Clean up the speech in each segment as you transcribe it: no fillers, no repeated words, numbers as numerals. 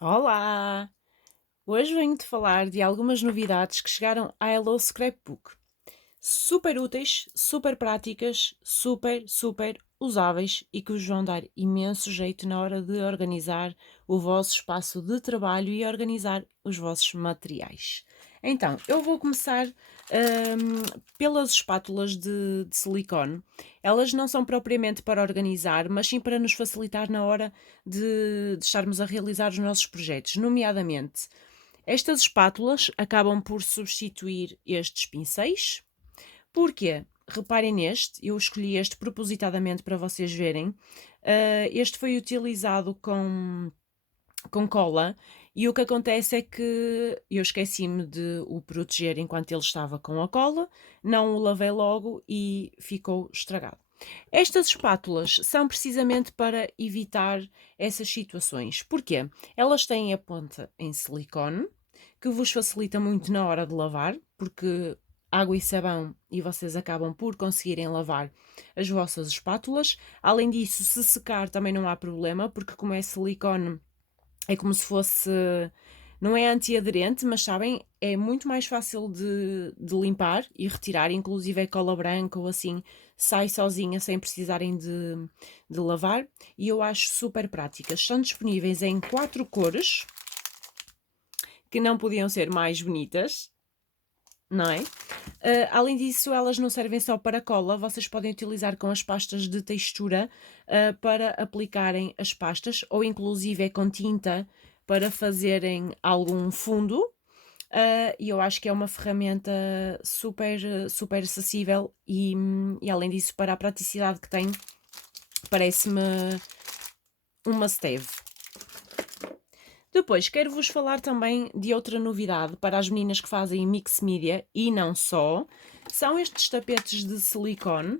Olá! Hoje venho-te falar de algumas novidades que chegaram à Hello Scrapbook. Super úteis, super práticas, super usáveis e que vos vão dar imenso jeito na hora de organizar o vosso espaço de trabalho e organizar os vossos materiais. Então, eu vou começar pelas espátulas de silicone. Elas não são propriamente para organizar, mas sim para nos facilitar na hora de estarmos a realizar os nossos projetos, nomeadamente. Estas espátulas acabam por substituir estes pincéis. Porquê? Reparem neste, eu escolhi este propositadamente para vocês verem. Este foi utilizado com cola e o que acontece é que eu esqueci-me de o proteger enquanto ele estava com a cola, não o lavei logo e ficou estragado. Estas espátulas são precisamente para evitar essas situações. Porquê? Elas têm a ponta em silicone, que vos facilita muito na hora de lavar, porque água e sabão e vocês acabam por conseguirem lavar as vossas espátulas. Além disso, se secar também não há problema, porque como é silicone, é como se fosse. Não é antiaderente, mas sabem, é muito mais fácil de limpar e retirar, inclusive é cola branca ou assim, sai sozinha sem precisarem de lavar. E eu acho super práticas. Estão disponíveis em quatro cores, que não podiam ser mais bonitas, não é? Além disso, elas não servem só para cola, vocês podem utilizar com as pastas de textura para aplicarem as pastas, ou inclusive é com tinta para fazerem algum fundo. E eu acho que é uma ferramenta super acessível e além disso, para a praticidade que tem, parece-me um must-have. Depois, quero-vos falar também de outra novidade para as meninas que fazem mix media e não só. São estes tapetes de silicone,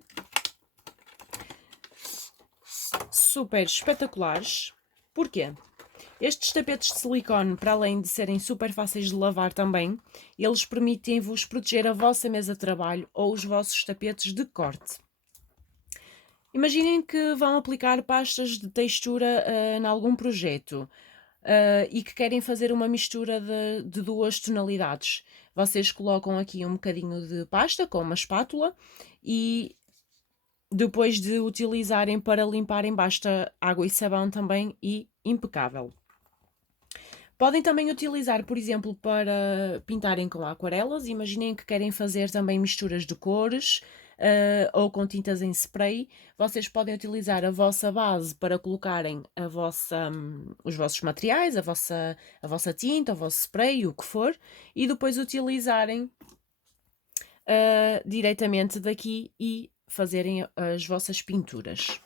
super espetaculares. Porquê? Estes tapetes de silicone, para além de serem super fáceis de lavar também, eles permitem-vos proteger a vossa mesa de trabalho ou os vossos tapetes de corte. Imaginem que vão aplicar pastas de textura em algum projeto. E que querem fazer uma mistura de duas tonalidades. Vocês colocam aqui um bocadinho de pasta com uma espátula e depois de utilizarem para limparem, basta água e sabão também e impecável. Podem também utilizar, por exemplo, para pintarem com aquarelas. Imaginem que querem fazer também misturas de cores ou com tintas em spray. Vocês podem utilizar a vossa base para colocarem os vossos materiais, a vossa tinta, o vosso spray, o que for, e depois utilizarem diretamente daqui e fazerem as vossas pinturas.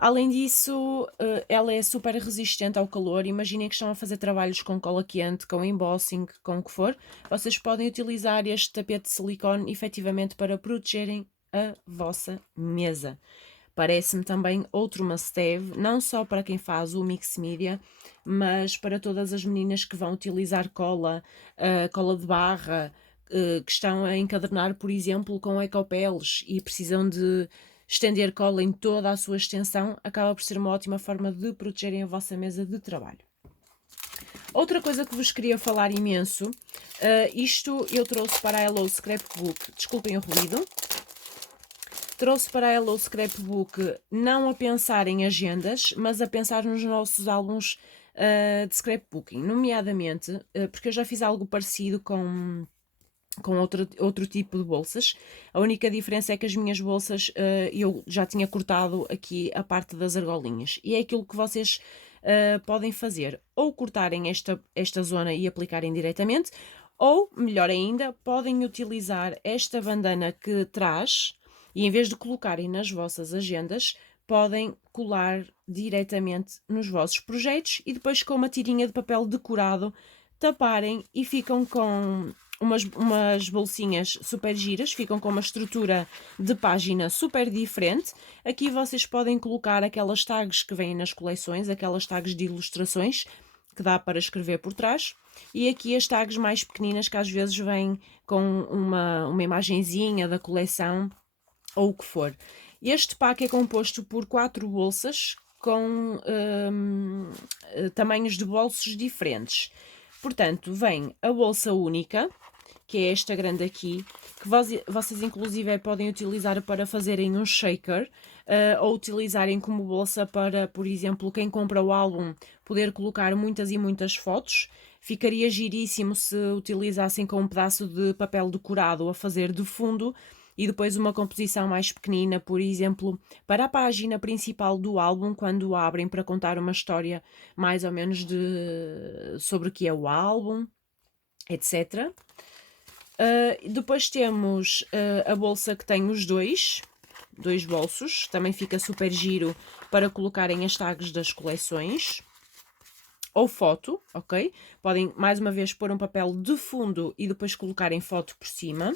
Além disso, ela é super resistente ao calor. Imaginem que estão a fazer trabalhos com cola quente, com embossing, com o que for. Vocês podem utilizar este tapete de silicone efetivamente para protegerem a vossa mesa. Parece-me também outro must-have, não só para quem faz o mix media, mas para todas as meninas que vão utilizar cola, cola de barra, que estão a encadernar, por exemplo, com ecopeles e precisam de estender cola em toda a sua extensão, acaba por ser uma ótima forma de protegerem a vossa mesa de trabalho. Outra coisa que vos queria falar imenso, isto eu trouxe para a Hello Scrapbook, desculpem o ruído, trouxe para a Hello Scrapbook não a pensar em agendas, mas a pensar nos nossos álbuns de scrapbooking, nomeadamente, porque eu já fiz algo parecido com outro tipo de bolsas. A única diferença é que as minhas bolsas eu já tinha cortado aqui a parte das argolinhas. E é aquilo que vocês podem fazer. Ou cortarem esta zona e aplicarem diretamente, ou, melhor ainda, podem utilizar esta bandana que traz e em vez de colocarem nas vossas agendas, podem colar diretamente nos vossos projetos e depois com uma tirinha de papel decorado taparem e ficam com umas bolsinhas super giras, ficam com uma estrutura de página super diferente. Aqui vocês podem colocar aquelas tags que vêm nas coleções, aquelas tags de ilustrações que dá para escrever por trás. E aqui as tags mais pequeninas que às vezes vêm com uma imagenzinha da coleção ou o que for. Este pack é composto por 4 bolsas com tamanhos de bolsos diferentes. Portanto, vem a bolsa única, que é esta grande aqui, que vocês inclusive podem utilizar para fazerem um shaker, ou utilizarem como bolsa para, por exemplo, quem compra o álbum poder colocar muitas e muitas fotos. Ficaria giríssimo se utilizassem com um pedaço de papel decorado a fazer de fundo e depois uma composição mais pequenina, por exemplo, para a página principal do álbum, quando abrem para contar uma história mais ou menos sobre o que é o álbum, etc. Depois temos a bolsa que tem os dois bolsos, também fica super giro para colocarem as tags das coleções. Ou foto, ok? Podem mais uma vez pôr um papel de fundo e depois colocarem foto por cima.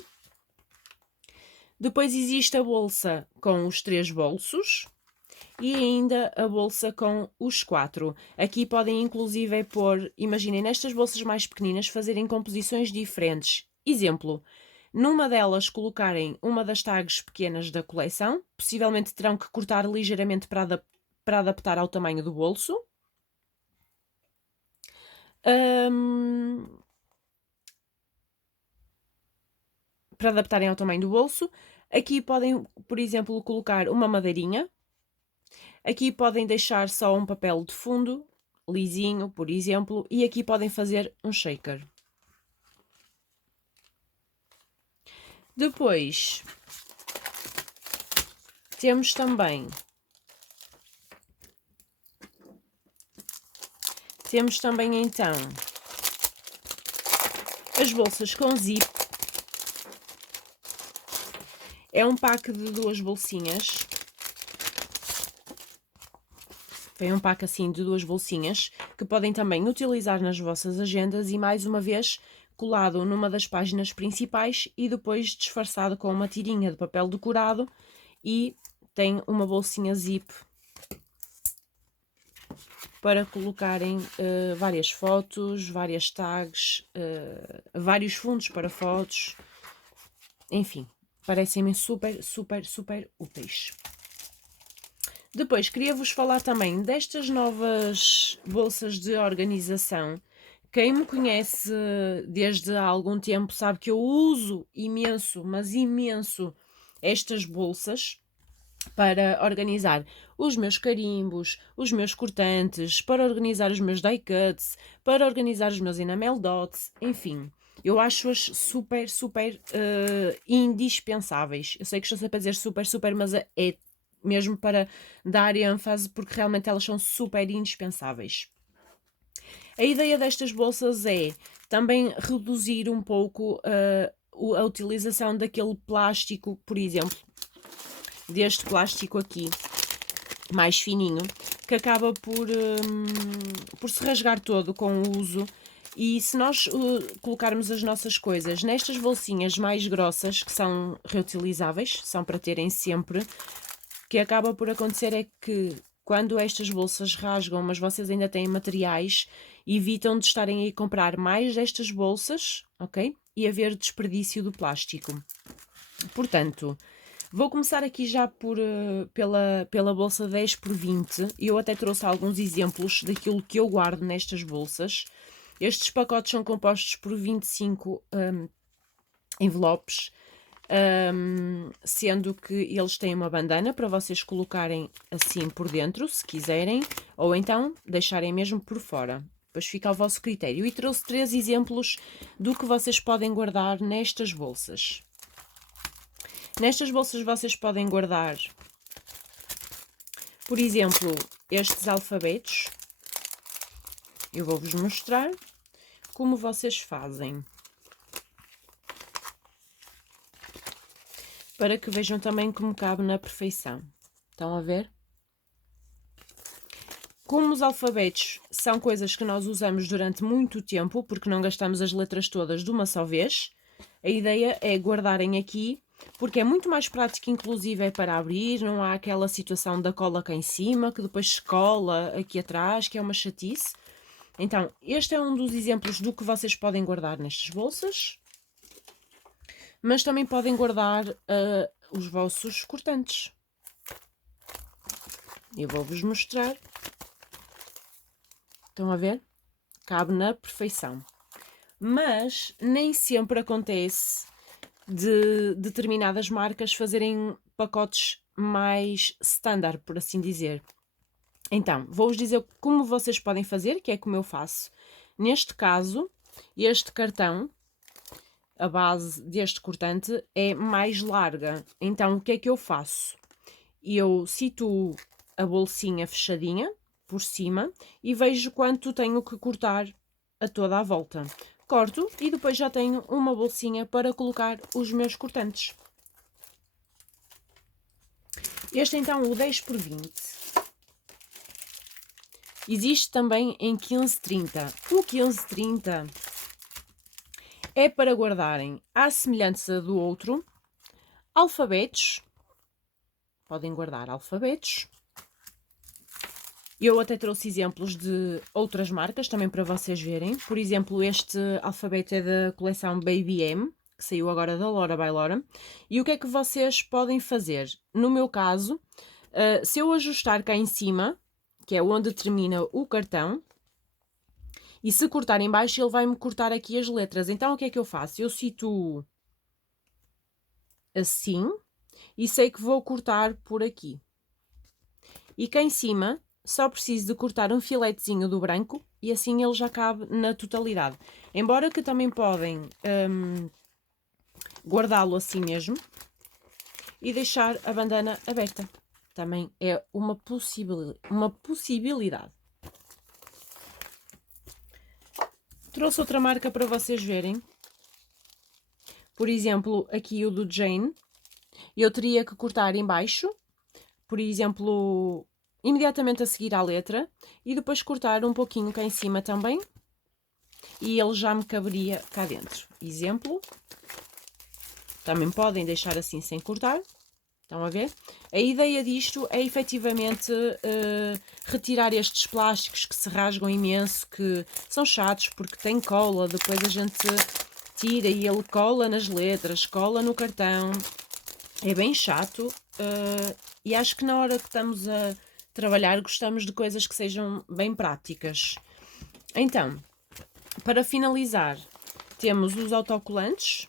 Depois existe a bolsa com os 3 bolsos e ainda a bolsa com os 4. Aqui podem inclusive pôr, imaginem, nestas bolsas mais pequeninas fazerem composições diferentes. Exemplo, numa delas colocarem uma das tags pequenas da coleção, possivelmente terão que cortar ligeiramente para adaptar ao tamanho do bolso. Para adaptarem ao tamanho do bolso. Aqui podem, por exemplo, colocar uma madeirinha. Aqui podem deixar só um papel de fundo, lisinho, por exemplo. E aqui podem fazer um shaker. Depois, temos também então as bolsas com zip. É um pack de 2 bolsinhas. Vem um pack assim de 2 bolsinhas que podem também utilizar nas vossas agendas e mais uma vez colado numa das páginas principais e depois disfarçado com uma tirinha de papel decorado e tem uma bolsinha zip para colocarem várias fotos, várias tags, vários fundos para fotos, enfim, parecem-me super, super, super úteis. Depois, queria-vos falar também destas novas bolsas de organização. Quem me conhece desde há algum tempo sabe que eu uso imenso, mas imenso, estas bolsas para organizar os meus carimbos, os meus cortantes, para organizar os meus die cuts, para organizar os meus enamel dots, enfim. Eu acho-as super, super indispensáveis. Eu sei que estou sempre a dizer super, super, mas é mesmo para dar ênfase, porque realmente elas são super indispensáveis. A ideia destas bolsas é também reduzir um pouco a utilização daquele plástico, por exemplo, deste plástico aqui, mais fininho, que acaba por se rasgar todo com o uso. E se nós colocarmos as nossas coisas nestas bolsinhas mais grossas, que são reutilizáveis, são para terem sempre, o que acaba por acontecer é que quando estas bolsas rasgam, mas vocês ainda têm materiais, evitam de estarem a comprar mais destas bolsas, ok? E haver desperdício do plástico. Portanto, vou começar aqui já pela bolsa 10 por 20. Eu até trouxe alguns exemplos daquilo que eu guardo nestas bolsas. Estes pacotes são compostos por 25 envelopes, sendo que eles têm uma bandana para vocês colocarem assim por dentro, se quiserem, ou então deixarem mesmo por fora. Depois fica ao vosso critério. E trouxe 3 exemplos do que vocês podem guardar nestas bolsas. Nestas bolsas vocês podem guardar, por exemplo, estes alfabetos. Eu vou-vos mostrar como vocês fazem, para que vejam também como cabe na perfeição. Estão a ver? Como os alfabetos são coisas que nós usamos durante muito tempo, porque não gastamos as letras todas de uma só vez, a ideia é guardarem aqui, porque é muito mais prático, inclusive, para abrir, não há aquela situação da cola cá em cima, que depois se cola aqui atrás, que é uma chatice. Então, este é um dos exemplos do que vocês podem guardar nestas bolsas, mas também podem guardar os vossos cortantes. Eu vou-vos mostrar. Estão a ver? Cabe na perfeição. Mas nem sempre acontece de determinadas marcas fazerem pacotes mais standard, por assim dizer. Então, vou-vos dizer como vocês podem fazer, que é como eu faço. Neste caso, este cartão, a base deste cortante, é mais larga. Então, o que é que eu faço? Eu situo a bolsinha fechadinha por cima e vejo quanto tenho que cortar a toda a volta. Corto e depois já tenho uma bolsinha para colocar os meus cortantes. Este então, o 10 por 20. Existe também em 15/30. O 15/30 é para guardarem, à semelhança do outro, alfabetos. Podem guardar alfabetos. Eu até trouxe exemplos de outras marcas também para vocês verem. Por exemplo, este alfabeto é da coleção Baby M, que saiu agora da Laura by Laura. E o que é que vocês podem fazer? No meu caso, se eu ajustar cá em cima, que é onde termina o cartão, e se cortar em baixo, ele vai-me cortar aqui as letras. Então, o que é que eu faço? Eu situo assim e sei que vou cortar por aqui. E cá em cima, só preciso de cortar um filetezinho do branco e assim ele já cabe na totalidade. Embora que também podem guardá-lo assim mesmo e deixar a bandana aberta. Também é uma possibilidade. Trouxe outra marca para vocês verem. Por exemplo, aqui o do Jane. Eu teria que cortar em baixo, por exemplo, imediatamente a seguir à letra, e depois cortar um pouquinho cá em cima também, e ele já me caberia cá dentro. Exemplo. Também podem deixar assim sem cortar. Estão a ver? A ideia disto é efetivamente retirar estes plásticos que se rasgam imenso, que são chatos porque têm cola, depois a gente tira e ele cola nas letras, cola no cartão. É bem chato e acho que na hora que estamos a trabalhar gostamos de coisas que sejam bem práticas. Então, para finalizar, temos os autocolantes.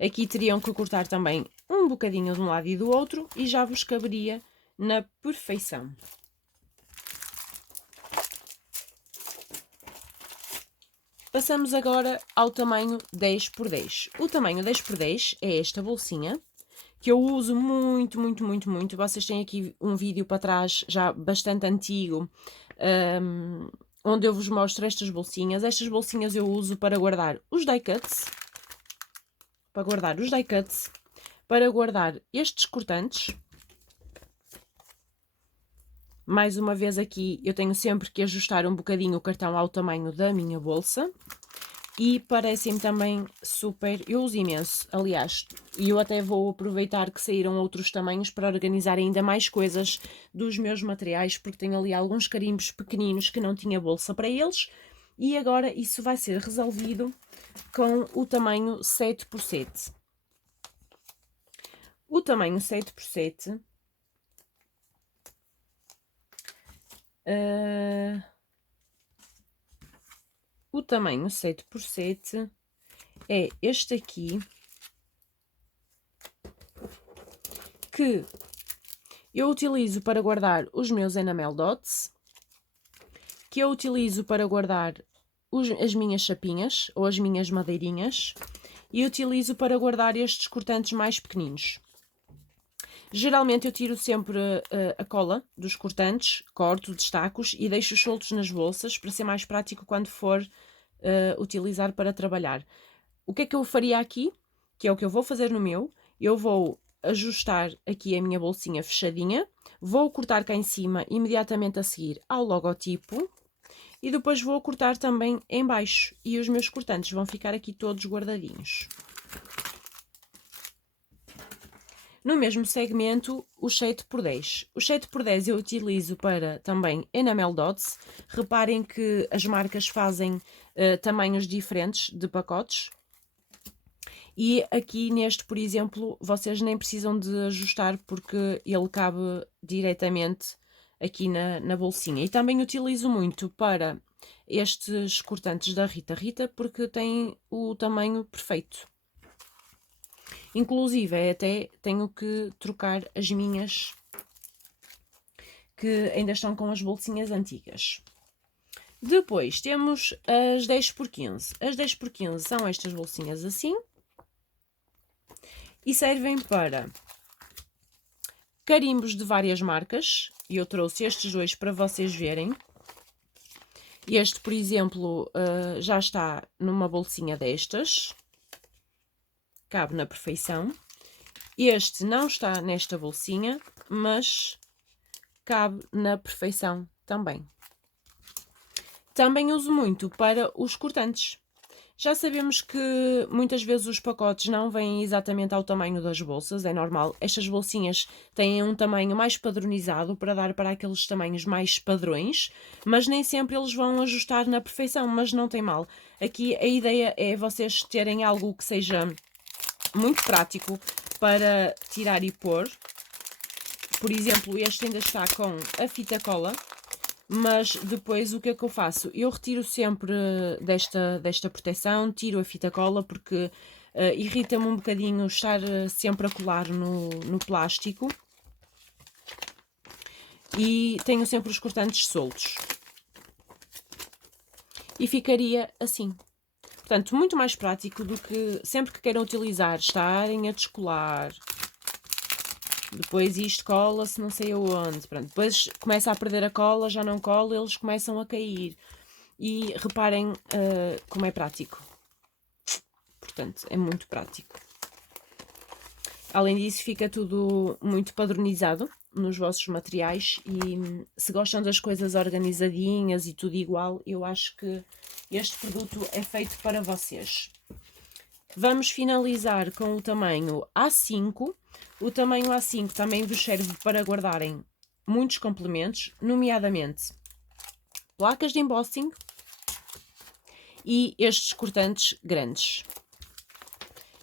Aqui teriam que cortar também um bocadinho de um lado e do outro e já vos caberia na perfeição. Passamos agora ao tamanho 10 por 10. O tamanho 10 por 10 é esta bolsinha, que eu uso muito, muito, muito, muito. Vocês têm aqui um vídeo para trás, já bastante antigo, onde eu vos mostro estas bolsinhas. Estas bolsinhas eu uso para guardar os die cuts, para guardar estes cortantes. Mais uma vez aqui eu tenho sempre que ajustar um bocadinho o cartão ao tamanho da minha bolsa. E parecem-me também super, eu uso imenso, aliás, e eu até vou aproveitar que saíram outros tamanhos para organizar ainda mais coisas dos meus materiais, porque tenho ali alguns carimbos pequeninos que não tinha bolsa para eles, e agora isso vai ser resolvido com o tamanho 7 por 7. O tamanho 7 por 7 o tamanho 7 por 7 é este aqui, que eu utilizo para guardar os meus enamel dots, que eu utilizo para guardar as minhas chapinhas ou as minhas madeirinhas, e utilizo para guardar estes cortantes mais pequeninos. Geralmente eu tiro sempre a cola dos cortantes, corto, destaco-os e deixo-os soltos nas bolsas para ser mais prático quando for utilizar para trabalhar. O que é que eu faria aqui? Que é o que eu vou fazer no meu. Eu vou ajustar aqui a minha bolsinha fechadinha, vou cortar cá em cima imediatamente a seguir ao logotipo e depois vou cortar também em baixo e os meus cortantes vão ficar aqui todos guardadinhos. No mesmo segmento, os 7 por 10. Os 7 por 10 eu utilizo para também enamel dots. Reparem que as marcas fazem tamanhos diferentes de pacotes. E aqui neste, por exemplo, vocês nem precisam de ajustar porque ele cabe diretamente aqui na bolsinha. E também utilizo muito para estes cortantes da Rita Rita, porque têm o tamanho perfeito. Inclusive, até tenho que trocar as minhas, que ainda estão com as bolsinhas antigas. Depois temos as 10x15. As 10x15 são estas bolsinhas assim. E servem para carimbos de várias marcas. E eu trouxe estes dois para vocês verem. Este, por exemplo, já está numa bolsinha destas. Cabe na perfeição. Este não está nesta bolsinha, mas cabe na perfeição também. Também uso muito para os cortantes. Já sabemos que muitas vezes os pacotes não vêm exatamente ao tamanho das bolsas, é normal. Estas bolsinhas têm um tamanho mais padronizado para dar para aqueles tamanhos mais padrões, mas nem sempre eles vão ajustar na perfeição, mas não tem mal. Aqui a ideia é vocês terem algo que seja muito prático para tirar e pôr. Por exemplo, este ainda está com a fita cola. Mas depois o que é que eu faço? Eu retiro sempre desta proteção, tiro a fita cola porque irrita-me um bocadinho estar sempre a colar no plástico. E tenho sempre os cortantes soltos. E ficaria assim. Portanto, muito mais prático do que sempre que queiram utilizar, estarem a descolar. Depois isto cola-se não sei aonde. Pronto, depois começa a perder a cola, já não cola, eles começam a cair. E reparem como é prático. Portanto, é muito prático. Além disso, fica tudo muito padronizado nos vossos materiais. E se gostam das coisas organizadinhas e tudo igual, eu acho que este produto é feito para vocês. Vamos finalizar com o tamanho A5. O tamanho A5 também vos serve para guardarem muitos complementos, nomeadamente placas de embossing e estes cortantes grandes.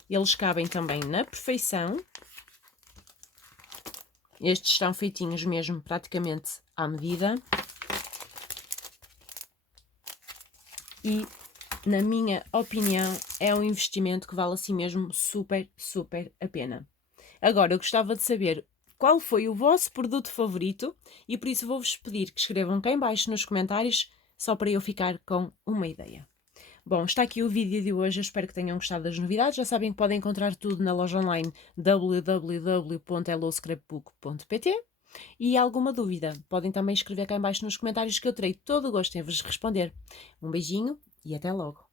Eles cabem também na perfeição. Estes estão feitinhos mesmo praticamente à medida. E, na minha opinião, é um investimento que vale assim mesmo super, super a pena. Agora, eu gostava de saber qual foi o vosso produto favorito e por isso vou-vos pedir que escrevam cá em baixo nos comentários, só para eu ficar com uma ideia. Bom, está aqui o vídeo de hoje, eu espero que tenham gostado das novidades. Já sabem que podem encontrar tudo na loja online www.helloscrapbook.pt. E alguma dúvida, podem também escrever cá em baixo nos comentários que eu terei todo o gosto em vos responder. Um beijinho e até logo!